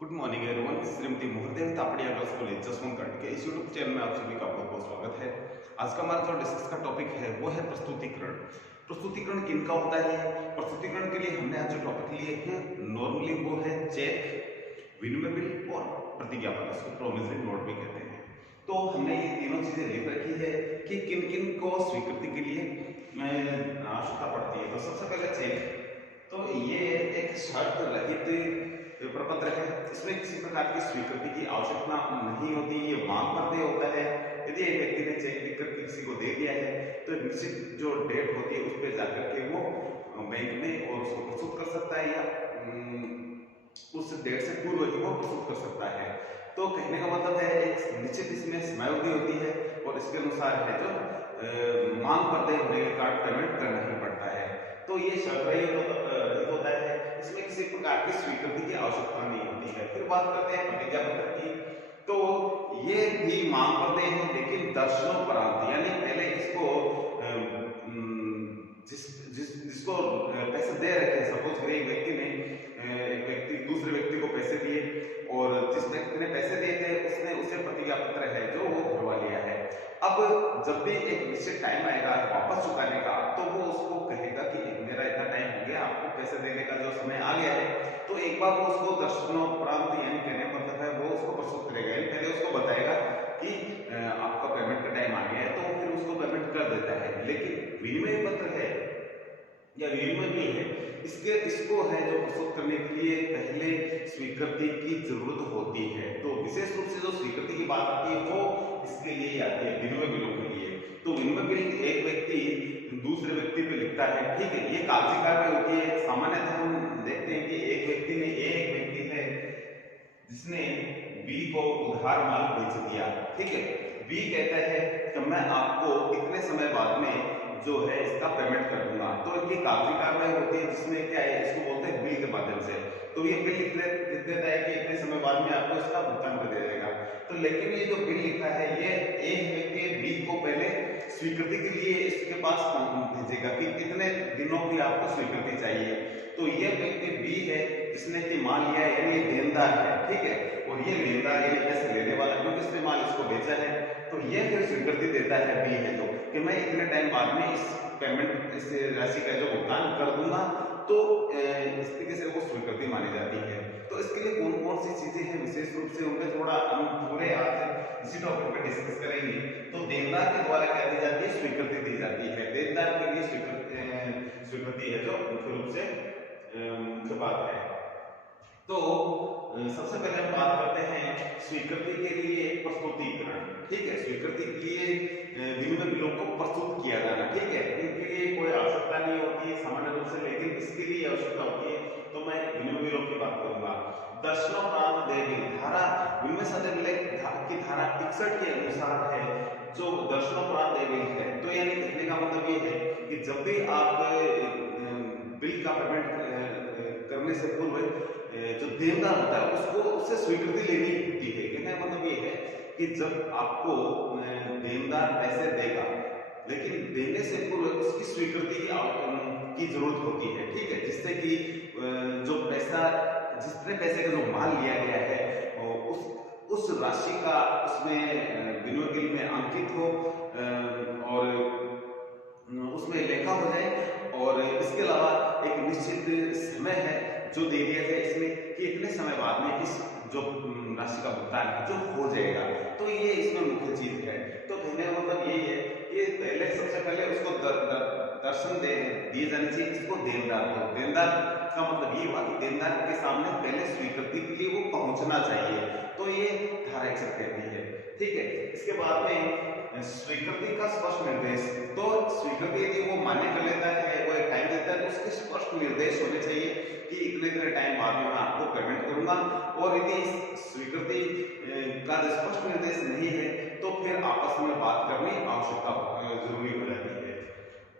Good morning everyone. Shrimati Mohdev Tapadia girls college Jaswant के इस YouTube channel में आप सभी का बहुत बहुत स्वागत है। आज का हमारा जो डिस्कस का टॉपिक है वो है प्रस्तुतिकरण। प्रस्तुतिकरण किनका होता है? प्रस्तुतिकरण के लिए हमने आज जो टॉपिक लिए हैं नॉर्मली वो है चेक, विनिमय बिल और प्रतिज्ञापत्र, इसको प्रोमिसरी नोट भी कहते हैं। तो हमने ये तीनों चीजें लिख रखी है कि किन किन को स्वीकृति के लिए आवश्यकता पड़ती है। तो सबसे पहले चेक, तो ये एक शर्त रहित प्रपत्र है, इसमें किसी प्रकार की स्वीकृति की आवश्यकता नहीं होती, ये मांग पर दे होता है। यदि एक व्यक्ति ने चेक लिखकर किसी को दे दिया है तो एक निश्चित जो डेट होती है उस पर जाकर के वो बैंक में और उसको प्रस्तुत कर सकता है या उस डेट से पूर्व ही वो प्रस्तुत कर सकता है। तो कहने का मतलब है एक निश्चित इसमें समयावधि होती है और इसके अनुसार है जो मांग पर दे होने के कारण पेमेंट करना ही पड़ता है। तो ये शर्त रहित होता है, इसमें किसी प्रकार की स्वीकृति की आवश्यकता नहीं होती है। फिर बात करते हैं प्रतिज्ञा पत्र की, तो ये भी मांग पर दे है लेकिन दर्शनोपरांत, यानी पहले इसको जिसको पैसे दे रखे, सपोज एक व्यक्ति ने एक व्यक्ति दूसरे व्यक्ति को पैसे दिए और जिस व्यक्ति ने पैसे दिए थे उसने उसे प्रतिज्ञा पत्र है जो वो भरवा लिया है। अब जब भी एक निश्चित टाइम आएगा वापस चुकाने का तो वो उसको कहेगा कि मेरा इतना टाइम हो गया, आपको पैसे देने का जो समय आ गया है। तो एक बार वो उसको दर्शनोपरांत यानी कहने का मतलब है वो उसको प्रस्तुत करेगा, यानी पहले उसको बताएगा कि आपका पेमेंट का टाइम आ गया है, तो फिर उसको पेमेंट कर देता है। लेकिन विनिमय पत्र है या विनिमय बिल है, इसको है जो प्रस्तुत करने के लिए पहले स्वीकृति की जरूरत होती है। तो विशेष रूप से जो स्वीकृति की बात आती है वो इसके लिए आती है, विनिमय बिलों के लिए। तो विनिमय बिल एक व्यक्ति दूसरे व्यक्ति पे लिखता है, ठीक है, ये कागजी कार्रवाई होती है। सामान्यतः हम देखते हैं कि एक व्यक्ति है जिसने बी को उधार माल बेच दिया, ठीक है। बी कहता है कि मैं आपको इतने समय बाद में जो है इसका पेमेंट कर दूंगा। तो इनकी कागजी कार्रवाई होती है जिसमें क्या है, इसको बोलते हैं बिल के माध्यम से। तो ये बिल लिख देता है कि इतने समय बाद में आपको इसका भुगतान कर देगा। तो लेकिन ये जो बिल लिखा है ये एक व्यक्ति बी को पहले स्वीकृति के लिए इसके पास भेजेगा कि कितने दिनों की आपको स्वीकृति चाहिए। तो ये व्यक्ति बी है जिसने कि माल लिया है, यानी ये देनदार है, ठीक है, और ये लेनदार यानी पैसे लेने वाला क्योंकि इसने माल इसको बेचा है। तो ये फिर स्वीकृति देता है बी है जो कि मैं इतने टाइम बाद में इस पेमेंट इस राशि का जो भुगतान कर दूंगा। तो इस तरीके से वो स्वीकृति मानी जाती है। तो इसके लिए कौन कौन सी चीजें हैं विशेष रूप से उनके थोड़ा हम पूरे आज इसी टॉपिक पे डिस्कस करेंगे। तो देनदार के द्वारा क्या दी जाती है, स्वीकृति दी जाती है। देनदार के लिए स्वीकृति है जो मुख्य रूप से मुख्य बात है। तो सबसे पहले हम बात करते हैं स्वीकृति के लिए प्रस्तुतिकरण, ठीक है। स्वीकृति के लिए विनिमय बिलों को प्रस्तुत किया जाना, ठीक है, इनके लिए कोई आवश्यकता नहीं होती सामान्य रूप से, लेकिन इसके लिए आवश्यकता होती है। तो मैं विनिमय बिलों की बात करूंगा। दर्शनोपरांत दे बिल, धारा विनिमय संचय की धारा 61 के अनुसार है जो दर्शनोपरांत दे बिल है। तो यानी कहने का मतलब ये है कि जब भी आप बिल का पेमेंट करने से पूर्व जो देनदार होता है उसको उससे स्वीकृति लेनी होती है। कहने का मतलब ये है कि जब आपको देनदार पैसे देगा लेकिन देने से पूर्व उसकी स्वीकृति की जरूरत होती है, ठीक है, जिससे कि जो पैसा जितने पैसे का जो माल लिया गया है उस राशि का उसमें विनिमय बिल में अंकित हो और उसमें लेखा हो जाए। और इसके अलावा एक निश्चित समय है जो दे दिया जाए इसमें कि इतने समय बाद में इस जो राशि का भुगतान है जो हो जाएगा। तो ये इसमें मुख्य चीज है। तो कहने का मतलब यही है कि पहले सबसे पहले उसको दर्शन दिए जाने चाहिए, इसको देनदार को। देनदार का मतलब ये हुआ कि देनदार के सामने पहले स्वीकृति के लिए वो पहुंचना चाहिए। तो ये धारा 61 कहती है, ठीक है। इसके बाद में स्वीकृति का स्पष्ट निर्देश, तो स्वीकृति यदि वो मान्य कर लेता है, वो एक टाइम देता है, तो उसके स्पष्ट निर्देश होने चाहिए कि इतने टाइम बाद में मैं आपको पेमेंट करूंगा। और यदि स्वीकृति का स्पष्ट निर्देश नहीं है तो फिर आपस में बात करनी आवश्यकता जरूरी हो जाती है।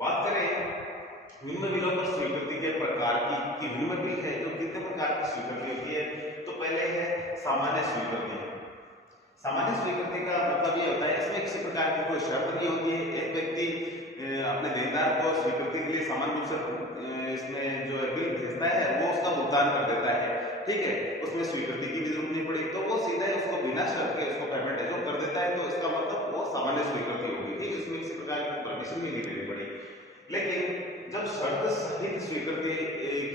बात करें विनिमय बिलों पर स्वीकृति के प्रकार की विनिमय बिल है जो कितने प्रकार की स्वीकृति होती है। तो पहले है सामान्य स्वीकृति। सामान्य स्वीकृति का मतलब ये होता है इसमें किसी प्रकार की कोई शर्त नहीं होती है। एक व्यक्ति अपने देनदार को स्वीकृति के लिए सामान्य रूप से इसमें जो बिल भेजता है वो उसका भुगतान कर देता है, ठीक है, उसमें स्वीकृति की भी बिना शर्त के उसको पेमेंट है जो कर देता है, तो इसका मतलब वो सामान्य स्वीकृति होगी, ठीक है, इसमें किसी प्रकार की परमिशन भी नहीं लेनी पड़ेगी। लेकिन जब शर्त सहित स्वीकृति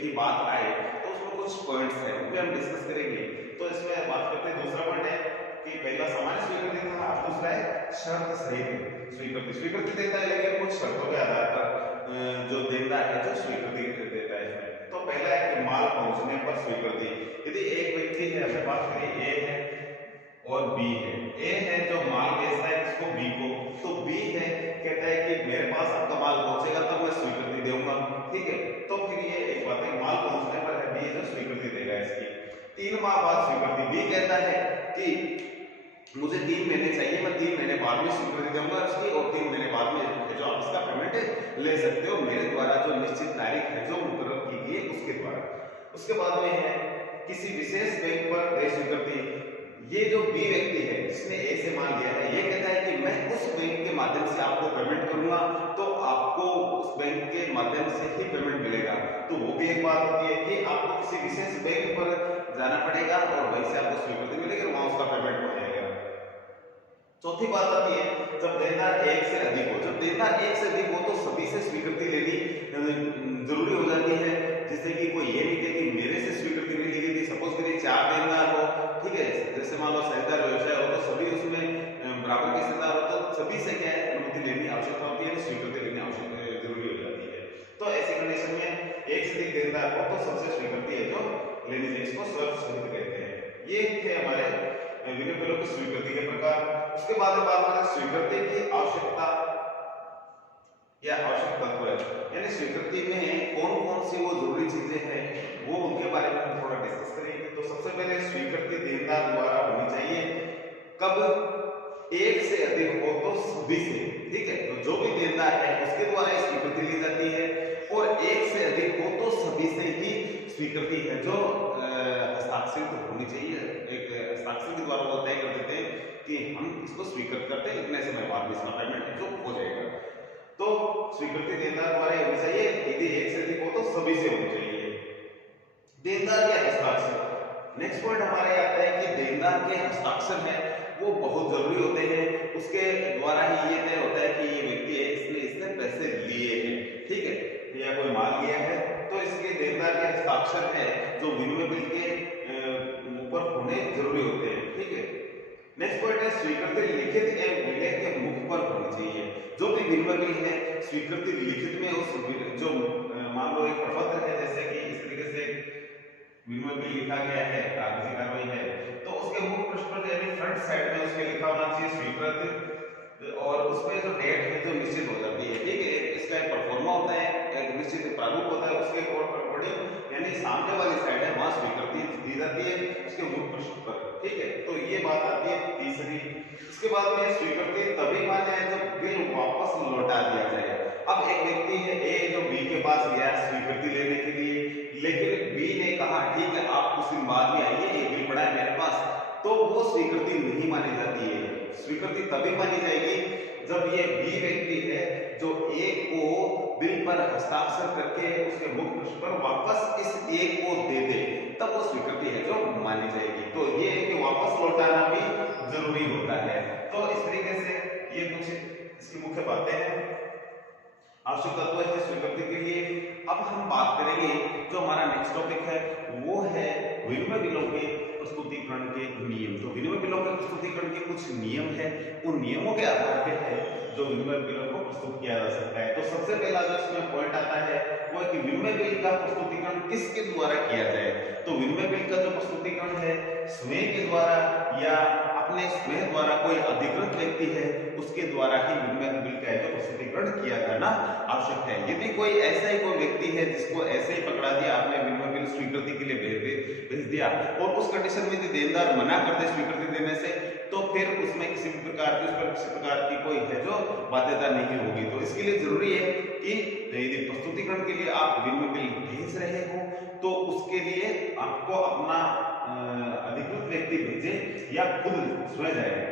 की बात आए तो उसमें कुछ पॉइंट्स हैं, उन पे हम डिस्कस करेंगे। तो इसमें बात करते हैं, दूसरा पॉइंट है कि पहला सामान्य स्वीकृति था, अब दूसरा है शर्त सहित स्वीकृति। स्वीकृति देता है लेकिन कुछ शर्तों के आधार पर जो देनदार है जो स्वीकृति देता है इसमें। तो पहला है कि माल पहुंचने पर स्वीकृति। यदि एक व्यक्ति है, हमने बात करी ए है और बी है, ए है जो माल बेचता है किसको, बी को, तो बी है कहता है कि मेरे पास आपका माल पहुंचेगा तब मैं स्वीकृति दूंगा, ठीक है। तो फिर ये एक बात है, माल पहुंचने पर है बी जो स्वीकृति देगा इसकी। 3 माह बाद स्वीकृति, बी कहता है कि मुझे 3 महीने चाहिए, मैं 3 महीने बाद में स्वीकृति दूंगा इसकी, और 3 महीने बाद में जो आप इसका पेमेंट ले सकते हो मेरे द्वारा जो निश्चित तारीख है जो मुकर्रर की गई है उसके द्वारा। उसके बाद में है किसी विशेष बैंक पर देय स्वीकृति। ये जो बी व्यक्ति है जिसने ए से माल लिया है, ये कहता है कि मैं उस बैंक के माध्यम से आपको पेमेंट करूंगा, तो आपको उस बैंक के माध्यम से ही पेमेंट मिलेगा। तो वो भी एक बात होती है कि आपको किसी विशेष बैंक पर जाना पड़ेगा और वहीं से आपको स्वीकृति मिलेगी, वहां उसका पेमेंट हो जाएगा। चौथी बात आती है जब देनदार एक से अधिक हो। जब देनदार एक से अधिक हो तो सभी से स्वीकृति लेनी जरूरी हो जाती है, जिससे कि कोई ये नहीं कहे कि मेरे से स्वीकृति नहीं ली गई थी। सपोज करिए 4 देनदार हो, ठीक है, जैसे मान लो साझेदार व्यवसाय हो तो सभी उसमें बराबर के हिस्सेदार हो, तो सभी से क्या है अनुमति लेनी आवश्यकता होती है, स्वीकृति लेनी आवश्यक जरूरी हो जाती है। तो ऐसी कंडीशन में एक से अधिक देनदार हो तो सबसे स्वीकृति है जो लेनी चाहिए, इसको शर्त सहित कहते हैं। ये थे हमारे विनिमय बिलों की स्वीकृति के प्रकार। उसके बाद बात करें स्वीकृति की आवश्यकता या आवश्यक तत्व है, यानी स्वीकृति में कौन कौन सी वो जरूरी चीजें हैं वो उनके बारे में हम थोड़ा डिस्कस करेंगे। तो सबसे पहले स्वीकृति देनदार द्वारा होनी चाहिए, कब, एक से अधिक हो तो सभी से, ठीक है, तो जो भी देनदार है उसके द्वारा स्वीकृति ली जाती है, और एक से अधिक हो तो सभी से ही स्वीकृति है जो हस्ताक्षरित होनी चाहिए। एक हस्ताक्षर के द्वारा वो तय कर देते हैं कि हम इसको स्वीकृत करते हैं, इतने समय बाद में इसका पेमेंट है जो हो जाएगा। तो स्वीकृति देनदार द्वारा होनी चाहिए, यदि एक से अधिक हो तो सभी से होनी चाहिए। देनदार के हस्ताक्षर, नेक्स्ट पॉइंट हमारे आता है कि देनदार के हस्ताक्षर है वो बहुत जरूरी होते हैं, उसके द्वारा ही ये तय होता है कि ये व्यक्ति है इसने पैसे लिए हैं, ठीक है, या कोई माल लिया है, तो इसके देनदार के हस्ताक्षर है जो विनिमय बिल के ऊपर होने जरूरी होते हैं, ठीक है। नेक्स्ट पॉइंट है स्वीकृति लिखित एवं विलय के मुख पर होनी चाहिए। जो भी विनिमय बिल है स्वीकृति लिखित में उस जो मान लो एक प्रपत्र है, जैसे कि इस तरीके से विनिमय बिल लिखा गया है, कागजी कार्रवाई है, तो उसके मुख पृष्ठ पर यानी फ्रंट साइड में उसके लिखा होना चाहिए स्वीकृत, और उसमें जो डेट है जो निश्चित हो जाती है, ठीक है, इसका एक परफॉर्मा होता है, एक निश्चित प्रारूप होता है, उसके अकॉर्डिंग यानी सामने वाली साइड है वहां स्वीकृति दी जाती है उसके मुख पृष्ठ पर, ठीक है। तो ये बात आती है तीसरी। इसके बाद में स्वीकृति तभी मान्य है जब बिल वापस लौटा दिया जाए। अब एक व्यक्ति है ए जो बी के पास गया स्वीकृति लेने के लिए, लेकिन बी ने कहा ठीक है आप कुछ दिन बाद में आइए, ये बिल पड़ा है मेरे पास, तो वो स्वीकृति नहीं मानी जाती है। स्वीकृति तभी मानी जाएगी जब ये बी व्यक्ति है जो ए को बिल पर हस्ताक्षर करके उसके मुख पृष्ठ पर वापस इस ए को दे दे, तब वो स्वीकृति है जो मानी जाएगी। तो ये है कि वापस लौटाना भी जरूरी होता है। तो इस तरीके से ये कुछ इसकी मुख्य बातें हैं, आवश्यक तत्व है स्वीकृति के लिए। अब हम बात करेंगे जो हमारा नेक्स्ट टॉपिक है वो है विनिमय बिलों के प्रस्तुतिकरण के नियम। तो विनिमय बिलों के प्रस्तुतिकरण के कुछ नियम है, उन नियमों के आधार पर है जो विनिमय बिलों को प्रस्तुत किया जा सकता है। तो सबसे पहला जो इसमें पॉइंट आता है वो है कि विनिमय बिल का प्रस्तुतिकरण किसके द्वारा किया जाए। तो विनिमय बिल का जो प्रस्तुतिकरण है स्वयं के द्वारा या अपने स्वयं द्वारा कोई अधिकृत व्यक्ति है उसके द्वारा ही विनिमय बिल का जो प्रस्तुतिकरण किया जाना आवश्यक है। यदि कोई ऐसा ही कोई व्यक्ति है जिसको ऐसे ही पकड़ा दिया आपने विनिमय बिल स्वीकृति के लिए भेज दिया और उस कंडीशन में यदि देनदार मना कर दे स्वीकृति देने से, तो फिर उसमें किसी भी प्रकार की उस पर किसी प्रकार की कोई है जो बाध्यता नहीं होगी। तो इसके लिए जरूरी है कि यदि प्रस्तुतिकरण के लिए आप विनिमय बिल भेज रहे हो तो उसके लिए आपको अपना अधिकृत व्यक्ति भेजे या खुद स्वयं जाए।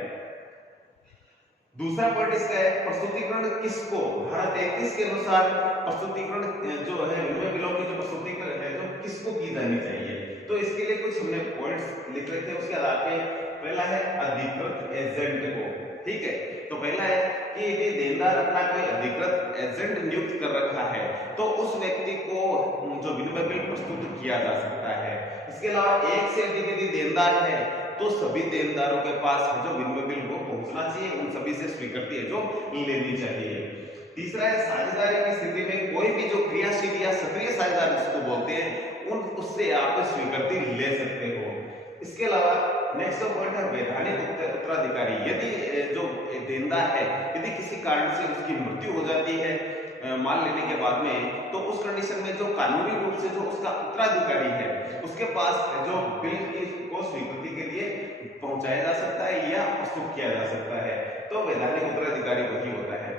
दूसरा पॉइंट इसका है प्रस्तुतिकरण किसको, धारा 33 के अनुसार प्रस्तुतिकरण जो है विनिमय बिलों की जो प्रस्तुतिकरण है जो किसको की जानी चाहिए। तो इसके लिए कुछ हमने पॉइंट्स लिख रखे हैं, उसके आधार पे पहला है अधिकृत एजेंट को, ठीक है। तो पहला है कि यदि देनदार अपना कोई अधिकृत एजेंट नियुक्त कर रखा है तो उस व्यक्ति को जो विनिमय बिल प्रस्तुत किया जा सकता है। इसके अलावा एक से अधिक यदि देनदार है तो सभी देनदारों के पास जो विनिमय बिल वो पहुंचना चाहिए, उन सभी से स्वीकृति है जो लेनी चाहिए। तीसरा है साझेदारी की स्थिति में कोई भी जो क्रियाशील या सक्रिय साझेदार जिसको बोलते हैं उन उससे आप स्वीकृति ले सकते हो। इसके अलावा नेक्स्ट पॉइंट है वैधानिक उत्तराधिकारी। यदि जो देनदार है यदि किसी कारण से उसकी मृत्यु हो जाती है माल लेने के बाद में, तो उस कंडीशन में जो कानूनी रूप से जो उसका उत्तराधिकारी है उसके पास जो बिल की को स्वीकृति के लिए पहुंचाया जा सकता है या प्रस्तुत किया जा सकता है, तो वैधानिक उत्तराधिकारी वही होता है।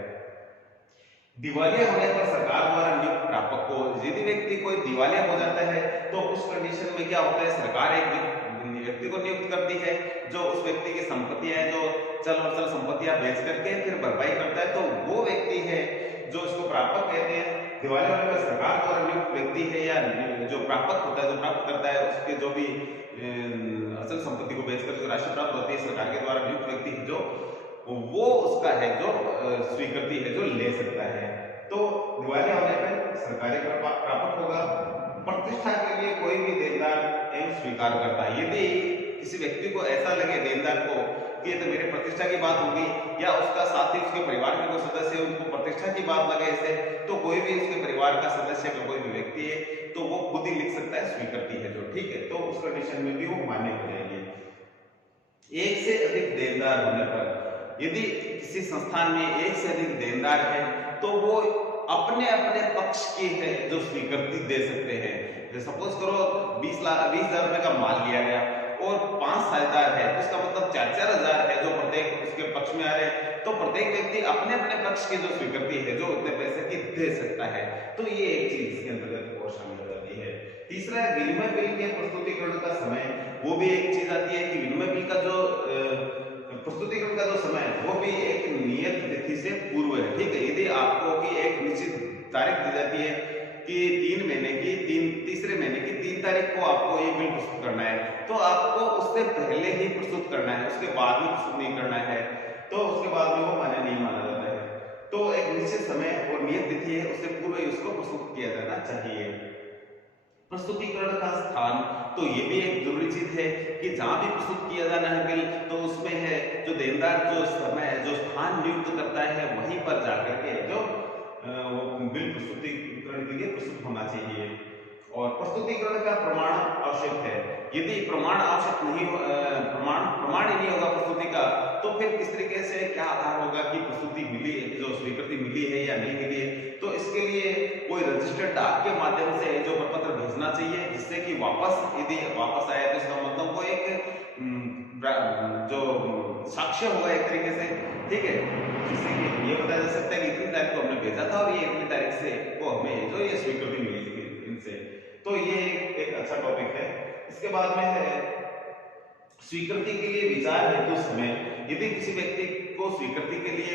दिवालिया होने पर सरकार द्वारा नियुक्त प्रापक को, यदि व्यक्ति कोई दिवालिया हो जाता है तो उस कंडीशन में क्या होता है, सरकार एक व्यक्ति को नियुक्त करती है जो उस व्यक्ति की संपत्तियां हैं जो चल और चल संपत्तियां बेच करके फिर भरपाई करता है, तो वो व्यक्ति है जो इसको प्रापक कहते हैं। दिवालिया होने पर सरकार द्वारा नियुक्त व्यक्ति है या जो प्रापक होता है, जो प्राप्त करता है, उसके जो भी अचल संपत्ति को बेचकर जो राशि प्राप्त होती है सरकार के द्वारा नियुक्त व्यक्ति है जो वो उसका है जो स्वीकृति है जो ले सकता है। तो दिवालिया होने पर सरकारी प्रापक होगा। प्रतिष्ठा के लिए कोई भी देनदार एवं स्वीकार करता है। यदि किसी व्यक्ति को ऐसा लगे देनदार को कि ये तो मेरे प्रतिष्ठा की बात होगी या उसका साथी उसके परिवार के कोई सदस्य है उनको प्रतिष्ठा की बात लगे ऐसे, तो कोई भी उसके परिवार का सदस्य का कोई भी व्यक्ति है तो वो खुद ही लिख सकता है स्वीकृति है जो, ठीक है। तो उस कंडीशन में भी वो मान्य हो जाएगी। एक से अधिक देनदार होने पर यदि किसी संस्थान में एक से अधिक देनदार है तो वो अपने अपने पक्ष की है जो स्वीकृति दे सकते हैं। सपोज करो 20,000 रुपए का माल लिया गया और 5 साझेदार है तो इसका मतलब 4,000 है जो प्रत्येक उसके पक्ष में आ रहे हैं, तो प्रत्येक व्यक्ति अपने अपने पक्ष की जो स्वीकृति है जो उतने पैसे की दे सकता है। तो ये एक चीज इसके अंतर्गत और शामिल हो जाती है। तीसरा है विनिमय बिल के प्रस्तुतिकरण का समय। वो भी एक चीज आती है कि विनिमय बिल का जो प्रस्तुतिकरण का जो समय है वो भी एक नियत तिथि से पूर्व है, ठीक है। यदि आपको की एक निश्चित तारीख दी जाती है कि 3 महीने की तीसरे महीने की 3 तारीख को आपको ये बिल प्रस्तुत करना है, तो आपको उससे पहले ही प्रस्तुत करना है, उसके बाद में प्रस्तुत नहीं करना है, तो उसके बाद में वो मान्य नहीं माना जाता है। तो एक निश्चित समय और नियत तिथि है उससे पूर्व ही उसको प्रस्तुत किया जाना चाहिए। प्रस्तुतिकरण का स्थान, तो ये भी एक जरूरी चीज है कि जहां भी प्रस्तुत किया जाना है बिल तो उसमें है जो देनदार जो समय जो स्थान नियुक्त करता है वहीं पर जाकर के जो वो बिल प्रस्तुतिकरण के लिए प्रस्तुत होना चाहिए। और प्रस्तुतिकरण का प्रमाण आवश्यक है। यदि प्रमाण आवश्यक नहीं प्रमाण ही नहीं होगा प्रस्तुति का तो फिर किस तरीके से क्या आधार होगा कि प्रस्तुति मिली जो स्वीकृति मिली है या नहीं मिली है। तो इसके लिए कोई रजिस्टर्ड डाक के माध्यम से जो प्रपत्र भेजना चाहिए जिससे कि वापस यदि वापस आया तो इसका मतलब वो एक जो साक्ष्य होगा एक तरीके से, ठीक है, जिससे कि ये बताया जा सकता है कि इतनी तारीख को हमने भेजा था और ये इतनी तारीख से को हमें जो ये स्वीकृति मिली थी इनसे। तो ये एक अच्छा टॉपिक है। इसके बाद में है स्वीकृति के लिए विचार हेतु समय। यदि किसी व्यक्ति को स्वीकृति के लिए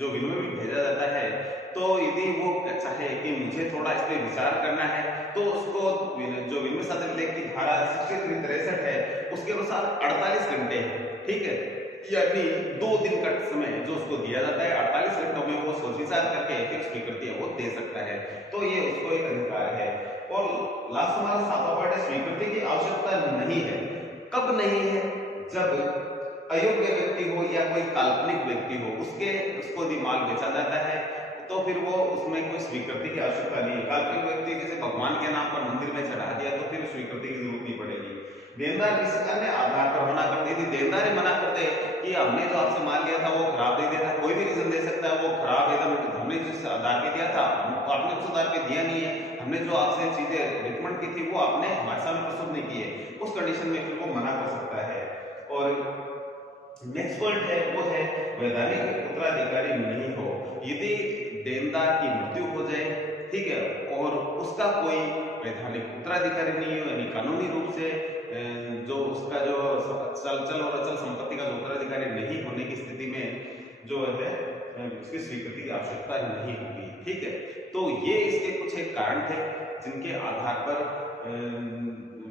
जो विनिमय बिल भेजा जाता है तो यदि वो चाहे कि मुझे थोड़ा इस पर विचार करना है तो उसको जो विनिमय साधन लेख की धारा 63 है उसके अनुसार 48 घंटे, ठीक है, यानी 2 दिन का समय जो उसको दिया जाता है, 48 घंटों में वो सोच विचार करके फिर स्वीकृति है वो दे सकता है। तो ये उसको एक अधिकार है। और लास्ट हमारा 7वां पॉइंट है स्वीकृति की आवश्यकता नहीं है। कब नहीं है? जब अयोग्य व्यक्ति हो या कोई काल्पनिक व्यक्ति हो उसको यदि माल बेचा जाता है तो फिर वो उसमें कोई स्वीकृति की आवश्यकता नहीं है। काल्पनिक व्यक्ति जैसे भगवान के नाम पर मंदिर में चढ़ा दिया तो फिर स्वीकृति की जरूरत नहीं पड़ेगी। देनदार किसी अन्य आधार पर मना करते, यदि देनदार ही मना करते कि हमने जो आपसे माल लिया था वो खराब दे दिया था, कोई भी रीजन दे सकता है वो खराब एकदम हमने जिस आधार पे दिया था आपने उस आधार पे दिया नहीं है, हमने जो आपसे चीजें रिकमेंड की थी वो आपने हमारे सामने प्रस्तुत नहीं की है, उस कंडीशन में फिर वो मना कर सकता है। और नेक्स्ट पॉइंट है वो है वैधानिक उत्तराधिकारी नहीं हो। यदि देनदार की मृत्यु हो जाए, ठीक है, और उसका कोई वैधानिक उत्तराधिकारी नहीं हो यानी कानूनी रूप से जो उसका जो चल और अचल संपत्ति का जो उत्तराधिकारी नहीं होने की स्थिति में जो है उसकी स्वीकृति की आवश्यकता नहीं होगी, ठीक है। तो ये इसके कुछ एक कारण थे जिनके आधार पर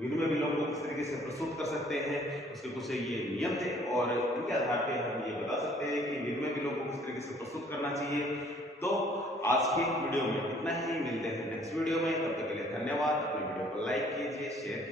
विनिमय बिलों को किस तरीके से प्रस्तुत कर सकते हैं, उसके कुछ ये नियम थे और इनके आधार पे हम ये बता सकते हैं कि विनिमय बिलों को किस तरीके से प्रस्तुत करना चाहिए। तो आज के वीडियो में इतना ही, मिलते हैं नेक्स्ट वीडियो में, तब तक के लिए धन्यवाद। अपने वीडियो को लाइक कीजिए, शेयर